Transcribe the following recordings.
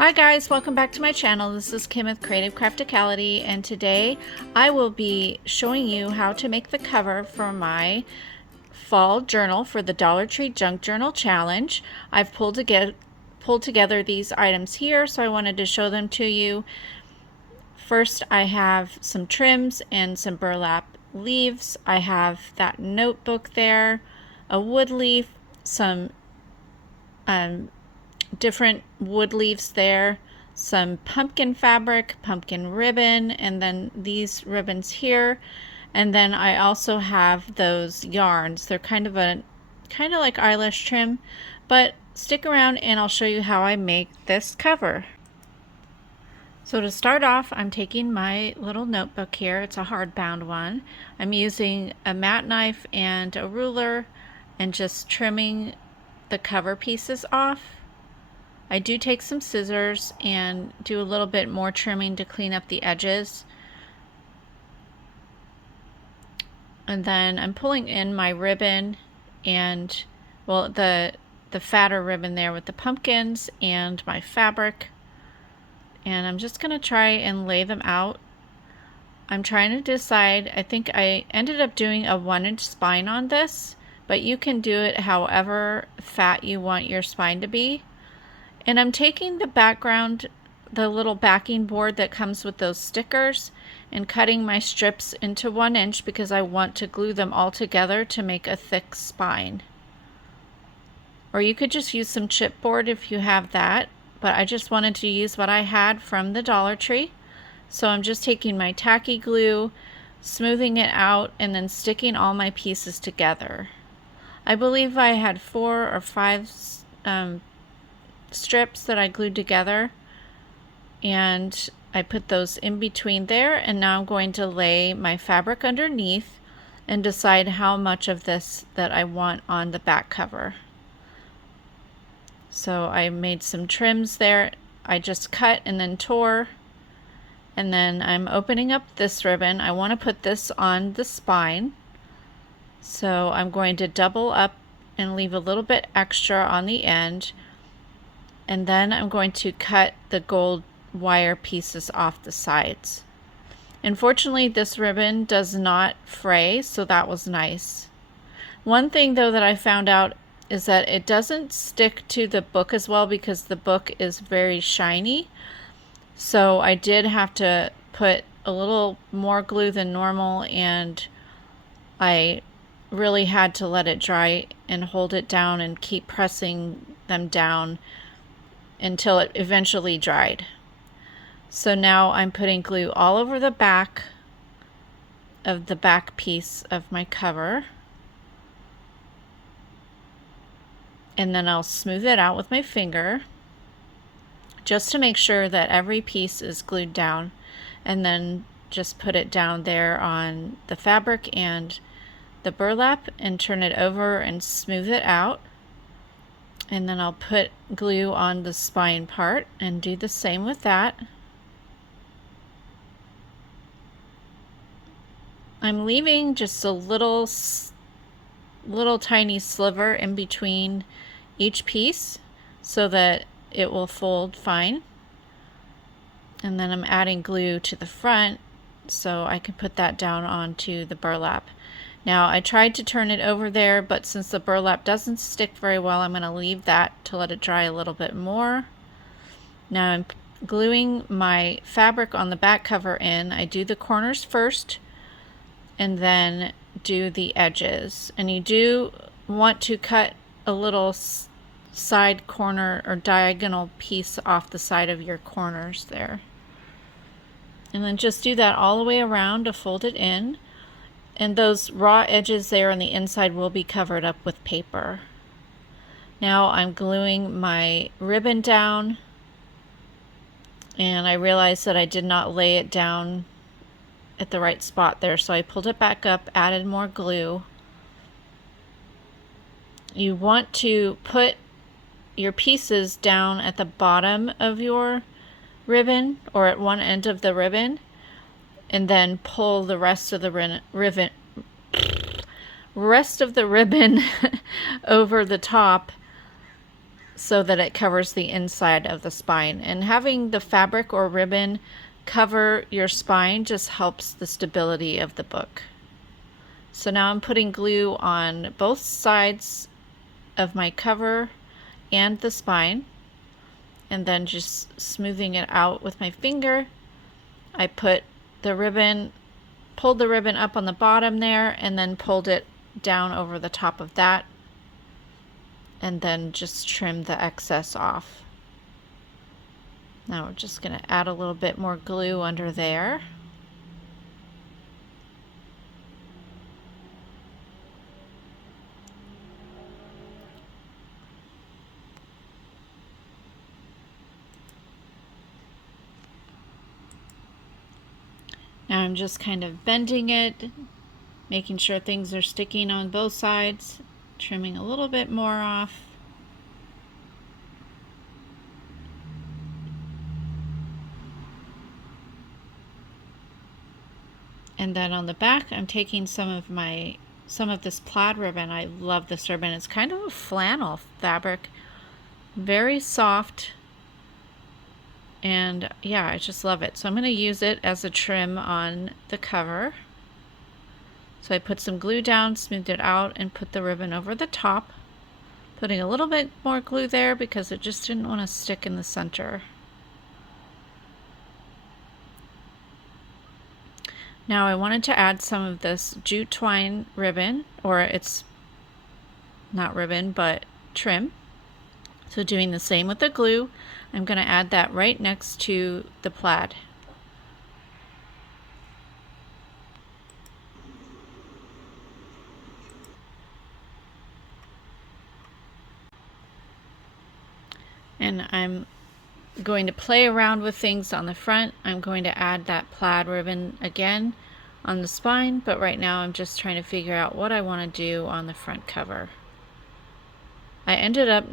Hi guys, welcome back to my channel. This is Kim with Creative Crafticality, and today I will be showing you how to make the cover for my fall journal for the Dollar Tree Junk Journal Challenge. I've pulled together these items here, so I wanted to show them to you. First, I have some trims and some burlap leaves. I have that notebook there, a wood leaf, some different wood leaves there, some pumpkin fabric, pumpkin ribbon, and then these ribbons here. And then I also have those yarns. They're kind of like eyelash trim, but stick around and I'll show you how I make this cover. So to start off, I'm taking my little notebook here. It's a hardbound one. I'm using a mat knife and a ruler and just trimming the cover pieces off. I do take some scissors and do a little bit more trimming to clean up the edges. And then I'm pulling in my ribbon and, well, the fatter ribbon there with the pumpkins and my fabric. And I'm just going to try and lay them out. I'm trying to decide, I think I ended up doing a 1-inch spine on this, but you can do it however fat you want your spine to be. And I'm taking the background, the little backing board that comes with those stickers, and cutting my strips into 1 inch because I want to glue them all together to make a thick spine. Or you could just use some chipboard if you have that, but I just wanted to use what I had from the Dollar Tree. So I'm just taking my tacky glue, smoothing it out, and then sticking all my pieces together. I believe I had 4 or 5 strips that I glued together, and I put those in between there, and now I'm going to lay my fabric underneath and decide how much of this that I want on the back cover. So I made some trims there. I just cut and then tore, and then I'm opening up this ribbon. I want to put this on the spine, so I'm going to double up and leave a little bit extra on the end. And then I'm going to cut the gold wire pieces off the sides. Unfortunately, this ribbon does not fray, so that was nice. One thing though that I found out is that it doesn't stick to the book as well because the book is very shiny. So I did have to put a little more glue than normal, and I really had to let it dry and hold it down and keep pressing them down until it eventually dried. So now I'm putting glue all over the back of the back piece of my cover, and then I'll smooth it out with my finger just to make sure that every piece is glued down, and then just put it down there on the fabric and the burlap and turn it over and smooth it out. And then I'll put glue on the spine part and do the same with that. I'm leaving just a little tiny sliver in between each piece so that it will fold fine. And then I'm adding glue to the front so I can put that down onto the burlap. Now I tried to turn it over there, but since the burlap doesn't stick very well, I'm going to leave that to let it dry a little bit more. Now I'm gluing my fabric on the back cover in. I do the corners first and then do the edges. And you do want to cut a little side corner or diagonal piece off the side of your corners there. And then just do that all the way around to fold it in. And those raw edges there on the inside will be covered up with paper. Now I'm gluing my ribbon down, and I realized that I did not lay it down at the right spot there, so I pulled it back up, added more glue. You want to put your pieces down at the bottom of your ribbon or at one end of the ribbon, and then pull the rest of the ribbon over the top so that it covers the inside of the spine. And having the fabric or ribbon cover your spine just helps the stability of the book. So now I'm putting glue on both sides of my cover and the spine, and then just smoothing it out with my finger. I put the ribbon, pulled the ribbon up on the bottom there, and then pulled it down over the top of that, and then just trim the excess off. Now we're just going to add a little bit more glue under there. Now I'm just kind of bending it, making sure things are sticking on both sides, trimming a little bit more off. And then on the back, I'm taking some of this plaid ribbon. I love this ribbon. It's kind of a flannel fabric, very soft. And yeah, I just love it. So I'm going to use it as a trim on the cover. So I put some glue down, smoothed it out, and put the ribbon over the top. Putting a little bit more glue there because it just didn't want to stick in the center. Now I wanted to add some of this jute twine ribbon, or it's not ribbon, but trim. So doing the same with the glue, I'm going to add that right next to the plaid. And I'm going to play around with things on the front. I'm going to add that plaid ribbon again on the spine, but right now I'm just trying to figure out what I want to do on the front cover. I ended up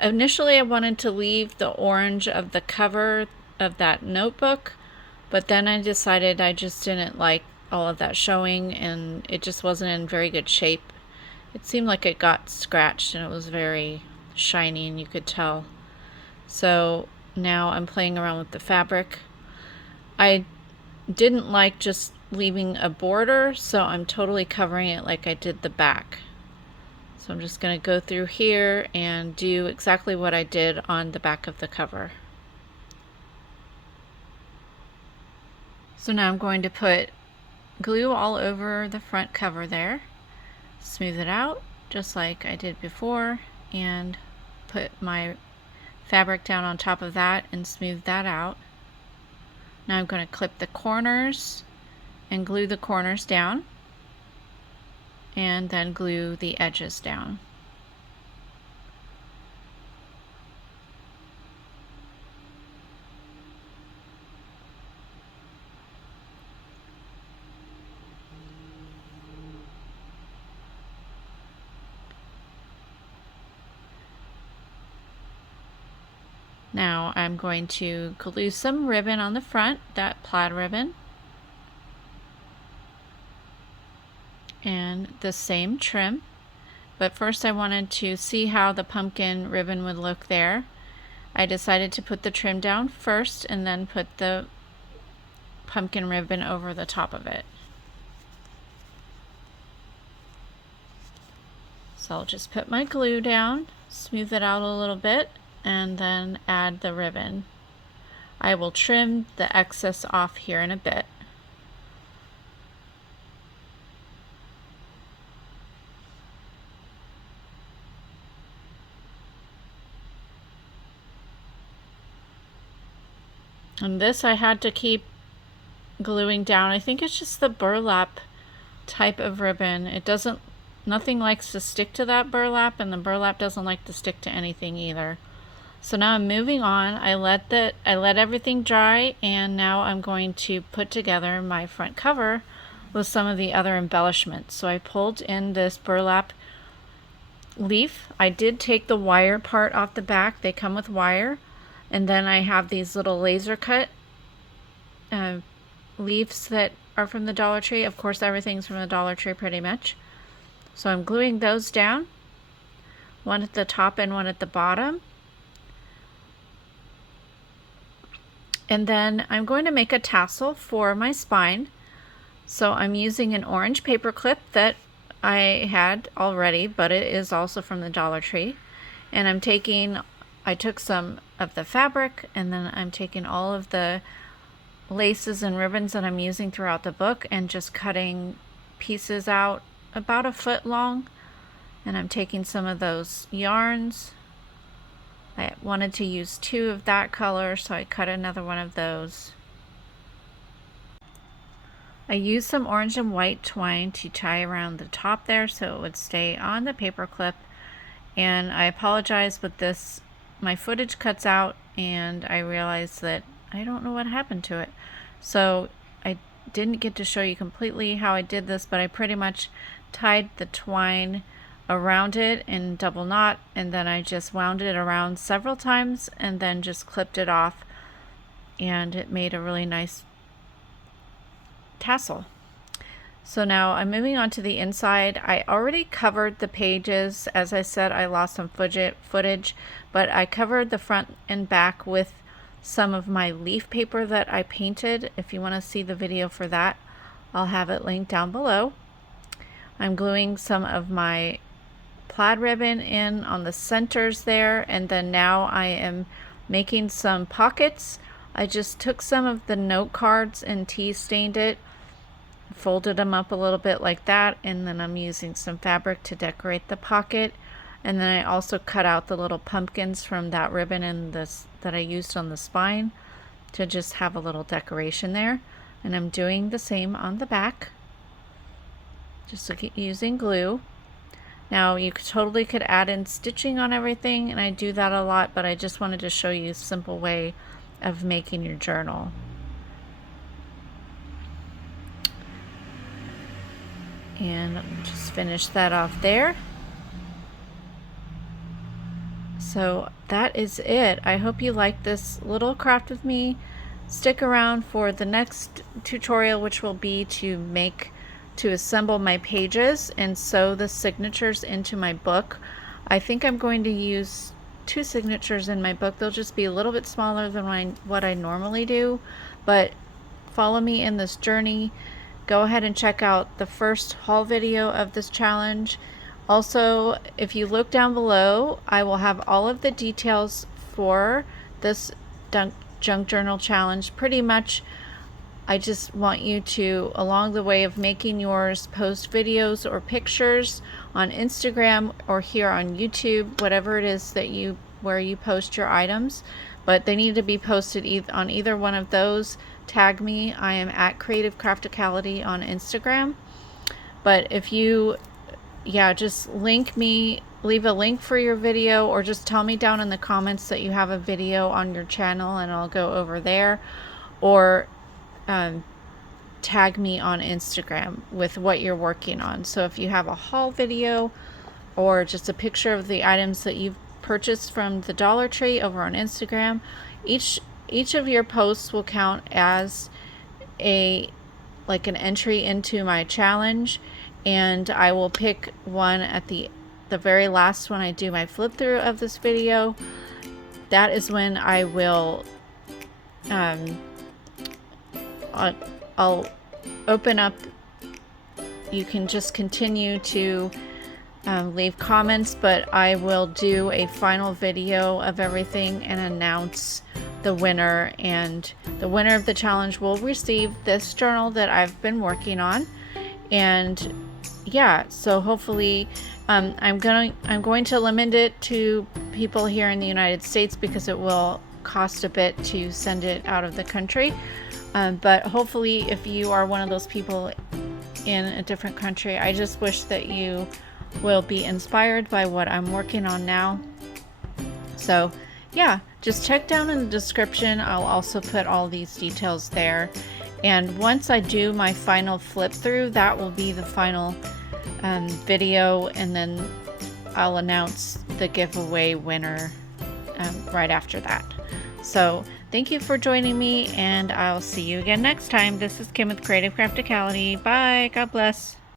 initially I wanted to leave the orange of the cover of that notebook, but then I decided I just didn't like all of that showing, and it just wasn't in very good shape. It seemed like it got scratched and it was very shiny and you could tell. So now I'm playing around with the fabric. I didn't like just leaving a border, so I'm totally covering it like I did the back. So I'm just going to go through here and do exactly what I did on the back of the cover. So now I'm going to put glue all over the front cover there, smooth it out just like I did before, and put my fabric down on top of that and smooth that out. Now I'm going to clip the corners and glue the corners down, and then glue the edges down. Now I'm going to glue some ribbon on the front, that plaid ribbon, and the same trim. But first I wanted to see how the pumpkin ribbon would look there. I decided to put the trim down first and then put the pumpkin ribbon over the top of it. So I'll just put my glue down, smooth it out a little bit, and then add the ribbon. I will trim the excess off here in a bit. And this I had to keep gluing down. I think it's just the burlap type of ribbon. Nothing likes to stick to that burlap, and the burlap doesn't like to stick to anything either. So now I'm moving on. I let everything dry, and now I'm going to put together my front cover with some of the other embellishments. So I pulled in this burlap leaf. I did take the wire part off the back. They come with wire. And then I have these little laser cut leaves that are from the Dollar Tree. Of course, everything's from the Dollar Tree pretty much. So I'm gluing those down one at the top and one at the bottom. And then I'm going to make a tassel for my spine. So I'm using an orange paper clip that I had already, but it is also from the Dollar Tree. And I took some of the fabric, and then I'm taking all of the laces and ribbons that I'm using throughout the book and just cutting pieces out about 1 foot long. And I'm taking some of those yarns. I wanted to use 2 of that color, so I cut another one of those. I used some orange and white twine to tie around the top there so it would stay on the paper clip. And I apologize, but my footage cuts out and I realized that I don't know what happened to it. So I didn't get to show you completely how I did this, but I pretty much tied the twine around it in double knot, and then I just wound it around several times and then just clipped it off, and it made a really nice tassel. So now I'm moving on to the inside. I already covered the pages. As I said, I lost some footage, but I covered the front and back with some of my leaf paper that I painted. If you want to see the video for that, I'll have it linked down below. I'm gluing some of my plaid ribbon in on the centers there, and then now I am making some pockets. I just took some of the note cards and tea stained it, folded them up a little bit like that, and then I'm using some fabric to decorate the pocket. And then I also cut out the little pumpkins from that ribbon and this that I used on the spine to just have a little decoration there. And I'm doing the same on the back, just using glue. Now you totally could add in stitching on everything, and I do that a lot, but I just wanted to show you a simple way of making your journal. And just finish that off there. So that is it. I hope you like this little craft with me. Stick around for the next tutorial, which will be to assemble my pages and sew the signatures into my book. I think I'm going to use 2 signatures in my book. They'll just be a little bit smaller than what I normally do, but follow me in this journey. Go ahead and check out the first haul video of this challenge. Also, if you look down below, I will have all of the details for this junk journal challenge. Pretty much, I just want you to, along the way of making yours, post videos or pictures on Instagram or here on YouTube, whatever it is that where you post your items. But they need to be posted on either one of those. Tag me. I am at Creative Crafticality on Instagram. But if you, just link me, leave a link for your video, or just tell me down in the comments that you have a video on your channel and I'll go over there. Or tag me on Instagram with what you're working on. So if you have a haul video or just a picture of the items that you've purchased from the Dollar Tree over on Instagram, each of your posts will count as an entry into my challenge, and I will pick one at the very last when I do my flip through of this video. That is when I will I'll open up. You can just continue to leave comments, but I will do a final video of everything and announce the winner, and the winner of the challenge will receive this journal that I've been working on. And so hopefully I'm going to limit it to people here in the United States because it will cost a bit to send it out of the country. But hopefully if you are one of those people in a different country, I just wish that you will be inspired by what I'm working on now. So just check down in the description. I'll also put all these details there. And once I do my final flip through, that will be the final video, and then I'll announce the giveaway winner right after that. So thank you for joining me, and I'll see you again next time. This is Kim with Creative Crafticality. Bye. God bless.